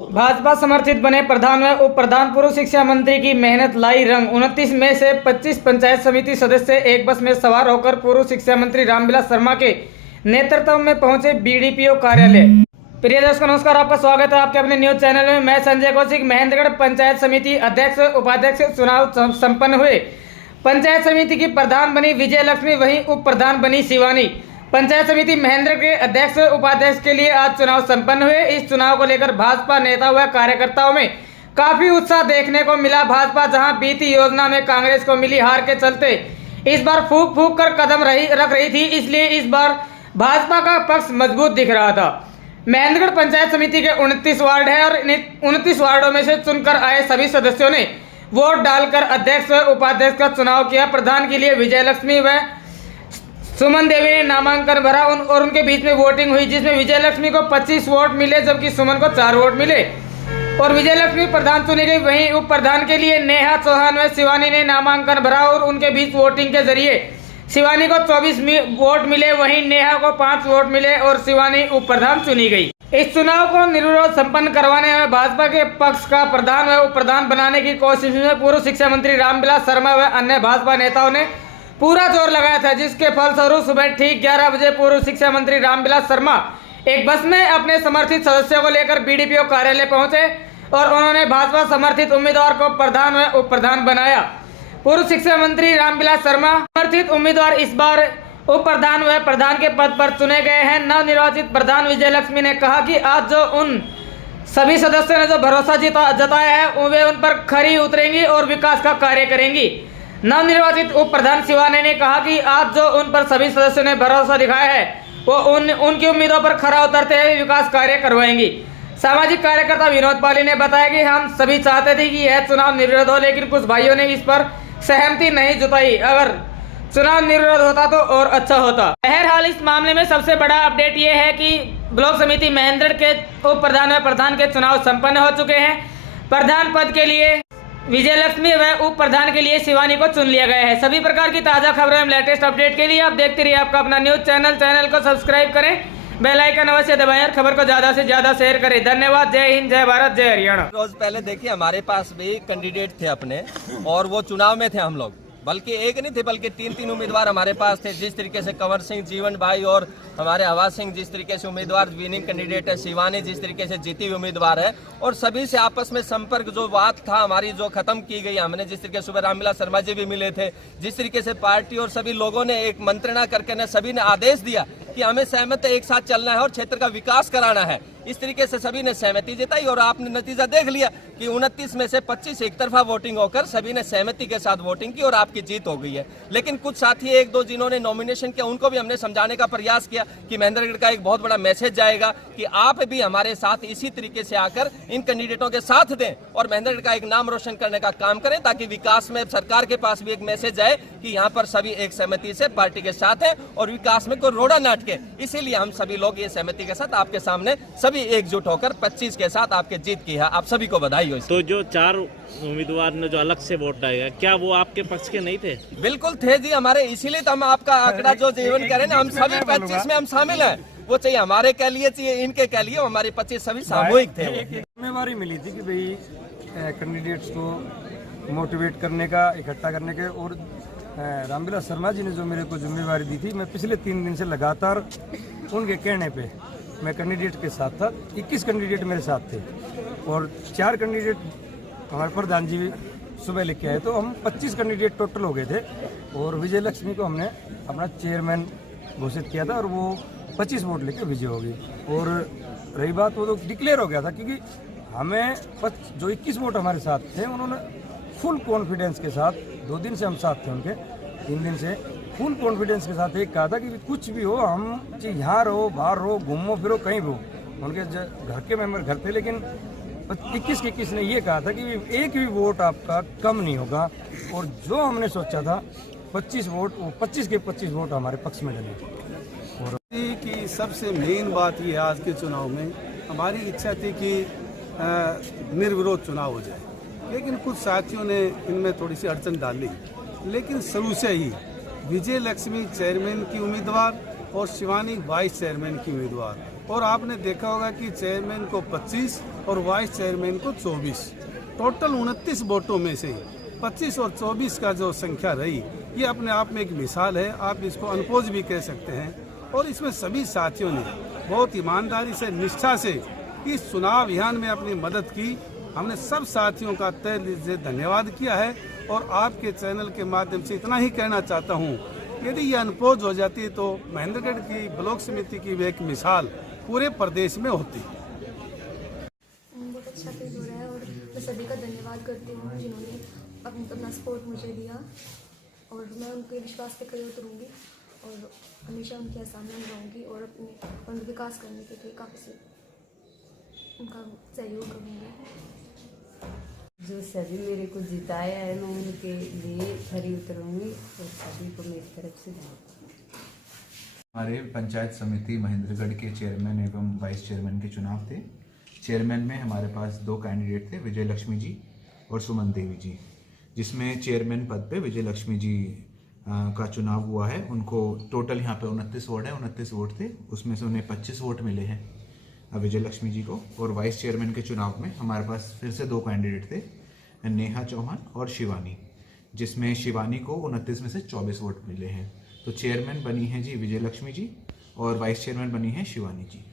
भाजपा समर्थित बने प्रधान व उप प्रधान पूर्व शिक्षा मंत्री की मेहनत लाई रंग। 29 मई से 25 पंचायत समिति सदस्य एक बस में सवार होकर पूर्व शिक्षा मंत्री रामविलास शर्मा के नेतृत्व में पहुंचे बीडीपीओ कार्यालय। प्रिय दर्शकों नमस्कार, आपका स्वागत है आपके अपने न्यूज चैनल में। मैं संजय कौशिक। महेंद्रगढ़ पंचायत समिति अध्यक्ष उपाध्यक्ष चुनाव संपन्न हुए। पंचायत समिति की प्रधान बनी विजय लक्ष्मी, वहीं उप प्रधान बनी शिवानी। पंचायत समिति महेंद्र के अध्यक्ष उपाध्यक्ष के लिए आज चुनाव संपन्न हुए। इस चुनाव को लेकर भाजपा नेता व कार्यकर्ताओं में काफी उत्साह देखने को मिला। भाजपा जहां बीती योजना में कांग्रेस को मिली हार के चलते इस बार फूंक फूंक कर कदम रख रही थी, इसलिए इस बार भाजपा का पक्ष मजबूत दिख रहा था। महेंद्रगढ़ पंचायत समिति के 29 वार्ड है और 29 वार्डों में से चुनकर आए सभी सदस्यों ने वोट डालकर अध्यक्ष व उपाध्यक्ष का चुनाव किया। प्रधान के लिए विजय लक्ष्मी व सुमन देवी ने नामांकन भरा और उनके बीच में वोटिंग हुई, जिसमें विजय लक्ष्मी को 25 वोट मिले जबकि सुमन को 4 वोट मिले और विजय लक्ष्मी प्रधान चुनी गई। वहीं उप प्रधान के लिए नेहा चौहान व शिवानी ने नामांकन भरा और उनके बीच वोटिंग के जरिए शिवानी को 24 वोट मिले, वहीं नेहा को 5 वोट मिले और शिवानी उप प्रधान चुनी गई। इस चुनाव को निर्विरोध संपन्न करवाने में भाजपा के पक्ष का प्रधान व उप प्रधान बनाने की कोशिश में पूर्व शिक्षा मंत्री रामविलास शर्मा व अन्य भाजपा नेताओं ने पूरा जोर लगाया था, जिसके फलस्वरूप सुबह ठीक 11 बजे पूर्व शिक्षा मंत्री रामविलास शर्मा एक बस में अपने समर्थित सदस्यों को लेकर बीडीपीओ कार्यालय पहुंचे और उन्होंने भाजपा समर्थित उम्मीदवार को प्रधान व उप प्रधान बनाया। पूर्व शिक्षा मंत्री रामविलास शर्मा समर्थित उम्मीदवार इस बार उप प्रधान व प्रधान के पद पर चुने गए हैं। नवनिर्वाचित प्रधान विजय लक्ष्मी ने कहा कि आज जो उन सभी सदस्यों ने जो भरोसा जताया है वे उन पर खरी उतरेंगी और विकास का कार्य करेंगी। नवनिर्वाचित उप प्रधान शिवानी ने कहा कि आज जो उन पर सभी सदस्यों ने भरोसा दिखाया है वो उनकी उम्मीदों पर खरा उतरते हुए विकास कार्य करवाएंगी। सामाजिक कार्यकर्ता विनोद पाली ने बताया कि हम सभी चाहते थे कि यह चुनाव निर्विरोध हो, लेकिन कुछ भाइयों ने इस पर सहमति नहीं जताई। अगर चुनाव निर्विरोध होता तो और अच्छा होता। बहरहाल इस मामले में सबसे बड़ा अपडेट ये है कि ब्लॉक समिति महेंद्र के उप प्रधान व प्रधान के चुनाव संपन्न हो चुके हैं। प्रधान पद के लिए विजय लक्ष्मी व उप प्रधान के लिए शिवानी को चुन लिया गया है। सभी प्रकार की ताजा खबरें एवं लेटेस्ट अपडेट के लिए आप देखते रहिए आपका अपना न्यूज चैनल को सब्सक्राइब करें, बेल आइकन अवश्य दबाएं और खबर को ज्यादा से ज्यादा शेयर करें। धन्यवाद। जय हिंद, जय भारत, जय हरियाणा। रोज पहले देखिए हमारे पास भी कैंडिडेट थे अपने और वो चुनाव में थे हम लोग, बल्कि एक नहीं थे बल्कि 3 उम्मीदवार हमारे पास थे। जिस तरीके से कंवर सिंह, जीवन भाई और हमारे आवाज सिंह जिस तरीके से उम्मीदवार विनिंग कैंडिडेट है, शिवानी जिस तरीके से जीती हुई उम्मीदवार है और सभी से आपस में संपर्क जो बात था हमारी जो खत्म की गई। हमने जिस तरीके से सुबह रामविलास शर्मा जी भी मिले थे, जिस तरीके से पार्टी और सभी लोगों ने एक मंत्रणा करके सभी ने आदेश दिया कि हमें सहमत एक साथ चलना है और क्षेत्र का विकास कराना है। इस तरीके से सभी ने सहमति जताई और आपने नतीजा देख लिया कि 29 में से 25 एक तरफा वोटिंग होकर सभी ने सहमति के साथ वोटिंग की और आपकी जीत हो गई है। लेकिन कुछ साथी 1-2 जिन्होंने नॉमिनेशन किया उनको भी हमने समझाने का प्रयास किया कि महेंद्रगढ़ का एक बहुत बड़ा मैसेज जाएगा कि आप भी हमारे साथ इसी तरीके से आकर इन कैंडिडेटों के साथ दें और महेंद्रगढ़ का एक नाम रोशन करने का काम करें, ताकि विकास में सरकार के पास भी एक मैसेज आए कि यहाँ पर सभी एक सहमति से पार्टी के साथ है और विकास में कोई रोड़ा ना अटके। इसीलिए हम सभी लोग ये सहमति के साथ आपके सामने सभी एकजुट होकर 25 के साथ आपके जीत की है। आप सभी को बधाई हो। तो जो 4 उम्मीदवार ने जो अलग से वोट डाला, क्या वो आपके पक्ष के नहीं थे? बिल्कुल थे जी हमारे, इसीलिए तो हम आपका आंकड़ा जो जीवन करें ना, हम सभी 25 में हम शामिल हैं। वो चाहिए हमारे कह लिए चाहिए इनके कह लिए, हमारे 25 सभी सामूहिक थे। जिम्मेवारी मिली थी कि भाई कैंडिडेट्स को मोटिवेट करने का, इकट्ठा करने के, और रामविलास शर्मा जी ने जो मेरे को जिम्मेवारी दी थी, मैं पिछले 3 दिन से लगातार उनके कहने पे मैं कैंडिडेट के साथ था। 21 कैंडिडेट मेरे साथ थे और 4 कैंडिडेट हमारे प्रधान जी भी सुबह लेके आए, तो हम 25 कैंडिडेट टोटल हो गए थे और विजय लक्ष्मी को हमने अपना चेयरमैन घोषित किया था और वो 25 वोट लेके विजय हो गई। और रही बात, वो तो डिक्लेयर हो गया था क्योंकि हमें जो 21 वोट हमारे साथ थे उन्होंने फुल कॉन्फिडेंस के साथ, 2 दिन से हम साथ थे उनके, 3 दिन से फुल कॉन्फिडेंस के साथ एक कहा था कि कुछ भी हो, हम यहाँ रहो, बाहर रहो, घूमो फिरो, कहीं भी हो। उनके घर के मेंबर घर थे, लेकिन 21 के 21 ने ये कहा था कि एक भी वोट आपका कम नहीं होगा और जो हमने सोचा था 25 वोट, वो 25 के 25 वोट हमारे पक्ष में डले। और की सबसे मेन बात ये आज के चुनाव में हमारी इच्छा थी कि निर्विरोध चुनाव हो जाए, लेकिन कुछ साथियों ने इनमें थोड़ी सी अड़चन डाली। लेकिन शुरू से ही विजय लक्ष्मी चेयरमैन की उम्मीदवार और शिवानी वाइस चेयरमैन की उम्मीदवार, और आपने देखा होगा कि चेयरमैन को 25 और वाइस चेयरमैन को 24, टोटल 29 वोटों में से 25 और 24 का जो संख्या रही, ये अपने आप में एक मिसाल है। आप इसको अनपोज भी कह सकते हैं। और इसमें सभी साथियों ने बहुत ईमानदारी से, निष्ठा से इस चुनाव अभियान में अपनी मदद की। हमने सब साथियों का तहे दिल से धन्यवाद किया है। और आपके चैनल के माध्यम से इतना ही कहना चाहता हूँ, यदि ये अनपोज हो जाती है तो महेंद्रगढ़ की ब्लॉक समिति की एक मिसाल पूरे प्रदेश में होती। बहुत अच्छा फील हो रहा है और मैं सभी का धन्यवाद करती हूँ जिन्होंने अपना सपोर्ट मुझे दिया, और मैं उनके विश्वास पे खरी उतरूँगी और हमेशा उनके सामने रहूँगी और अपने विकास करने के लिए काफ़ी से उनका सहयोग करूँगी। जो सभी मेरे को जिताया है, मैं उनके लिए खरी उतरूँगी और सभी को मेरी तरफ से हमारे पंचायत समिति महेंद्रगढ़ के चेयरमैन एवं वाइस चेयरमैन के चुनाव थे। चेयरमैन में हमारे पास 2 कैंडिडेट थे, विजय लक्ष्मी जी और सुमन देवी जी, जिसमें चेयरमैन पद पे विजय लक्ष्मी जी का चुनाव हुआ है। उनको टोटल यहाँ पे 29 वोट है, 29 वोट थे, उसमें से उन्हें 25 वोट मिले हैं विजय लक्ष्मी जी को। और वाइस चेयरमैन के चुनाव में हमारे पास फिर से 2 कैंडिडेट थे, नेहा चौहान और शिवानी, जिसमें शिवानी को 29 में से 24 वोट मिले हैं। तो चेयरमैन बनी है जी विजय लक्ष्मी जी और वाइस चेयरमैन बनी है शिवानी जी।